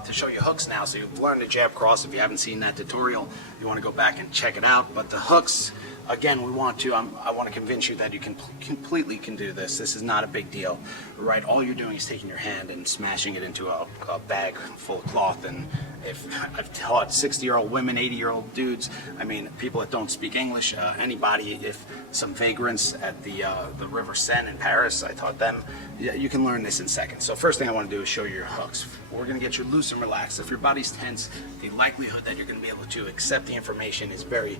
To show you hooks now. So you've learned the jab cross. If you haven't seen that tutorial, you want to go back and check it out. But the hooks, again, I want to convince you that you completely can do this. This is not a big deal, right? All you're doing is taking your hand and smashing it into a bag full of cloth. And if I've taught 60-year-old women, 80-year-old dudes, I mean, people that don't speak English, anybody, if some vagrants at the River Seine in Paris, I taught them, you can learn this in seconds. So first thing I want to do is show you your hooks. We're going to get you loose and relaxed. If your body's tense, the likelihood that you're going to be able to accept the information is very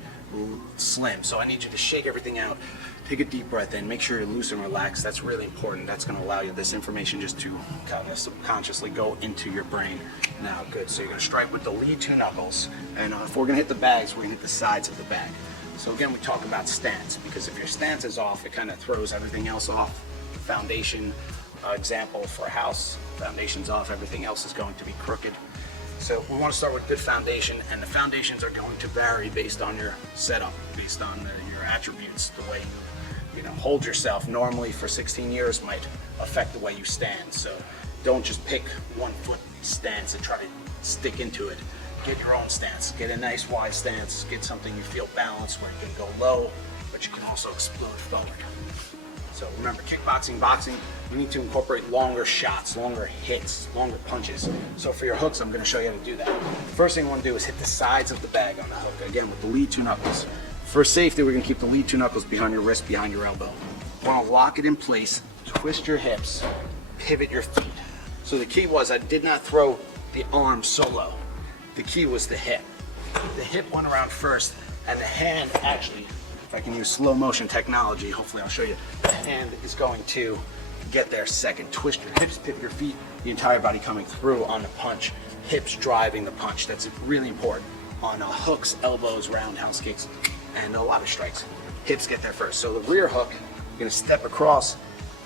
slim. So I need you to shake everything out. Take a deep breath in. Make sure you're loose and relaxed. That's really important. That's going to allow you this information just to kind of subconsciously go into your brain. Now, good. So you're going to strike with the lead two knuckles. And if we're going to hit the bags, we're going to hit the sides of the bag. So again, we talk about stance, because if your stance is off, it kind of throws everything else off. The foundation example for a house, foundation's off, everything else is going to be crooked. So we want to start with good foundation, and the foundations are going to vary based on your setup, based on your attributes. The way you hold yourself normally for 16 years might affect the way you stand. So don't just pick 1 foot stance and try to stick into it. Get your own stance. Get a nice wide stance. Get something you feel balanced where you can go low, but you can also explode forward. So remember, kickboxing, boxing, you need to incorporate longer shots, longer hits, longer punches. So for your hooks, I'm going to show you how to do that. First thing I want to do is hit the sides of the bag on the hook, again with the lead two knuckles. For safety, we're going to keep the lead two knuckles behind your wrist, behind your elbow. You want to lock it in place, twist your hips, pivot your feet. So the key was I did not throw the arm solo. The key was the hip. The hip went around first, and the hand actually, if I can use slow motion technology, hopefully I'll show you, the hand is going to get there second. Twist your hips, pivot your feet, the entire body coming through on the punch, hips driving the punch. That's really important on hooks, elbows, roundhouse kicks, and a lot of strikes. Hips get there first. So the rear hook, you're gonna step across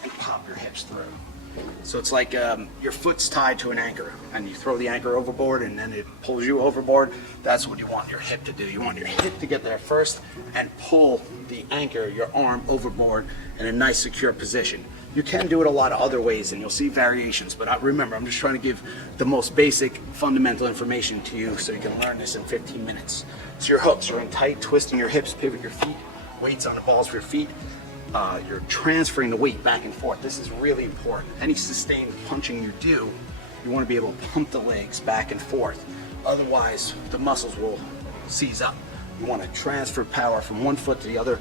and pop your hips through. So it's like your foot's tied to an anchor, and you throw the anchor overboard and then it pulls you overboard. That's what you want your hip to do. You want your hip to get there first and pull the anchor, your arm, overboard in a nice secure position. You can do it a lot of other ways and you'll see variations, but remember, I'm just trying to give the most basic fundamental information to you so you can learn this in 15 minutes. So your hooks are in tight, twisting your hips, pivot your feet, weights on the balls of your feet. You're transferring the weight back and forth. This is really important. Any sustained punching you do, you want to be able to pump the legs back and forth. Otherwise, the muscles will seize up. You want to transfer power from one foot to the other,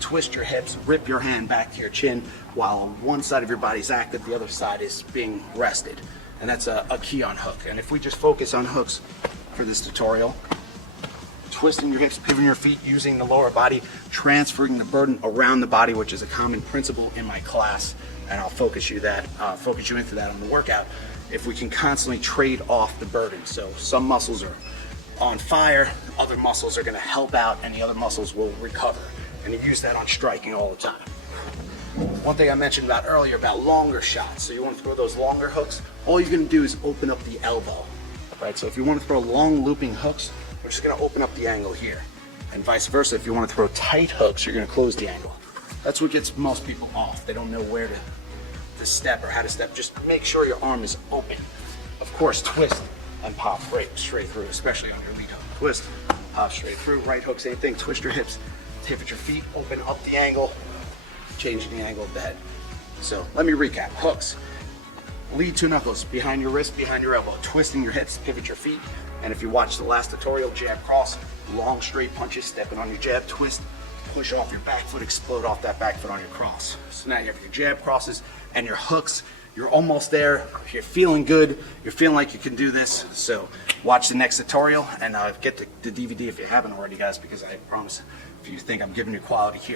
twist your hips, rip your hand back to your chin, while one side of your body is active, the other side is being rested. And that's a key on hook. And if we just focus on hooks for this tutorial, twisting your hips, pivoting your feet, using the lower body, transferring the burden around the body, which is a common principle in my class, and I'll focus you into that on the workout. If we can constantly trade off the burden, so some muscles are on fire, other muscles are going to help out, and the other muscles will recover. And you use that on striking all the time. One thing I mentioned about earlier about longer shots. So you want to throw those longer hooks. All you're going to do is open up the elbow, right? So if you want to throw long looping hooks, we're just going to open up the angle here, and vice versa. If you want to throw tight hooks, you're going to close the angle. That's what gets most people off. They don't know where to step or how to step. Just make sure your arm is open. Of course, twist and pop straight through, especially on your lead hook. Twist, pop straight through. Right hook, same thing. Twist your hips, pivot your feet, open up the angle, changing the angle of the head. So let me recap. Hooks, lead two knuckles behind your wrist, behind your elbow, twisting your hips, pivot your feet. And if you watch the last tutorial, jab cross, long straight punches, stepping on your jab, twist, push off your back foot, explode off that back foot on your cross. So now you have your jab crosses and your hooks. You're almost there. You're feeling good. You're feeling like you can do this. So watch the next tutorial and get the DVD if you haven't already, guys, because I promise if you think I'm giving you quality here.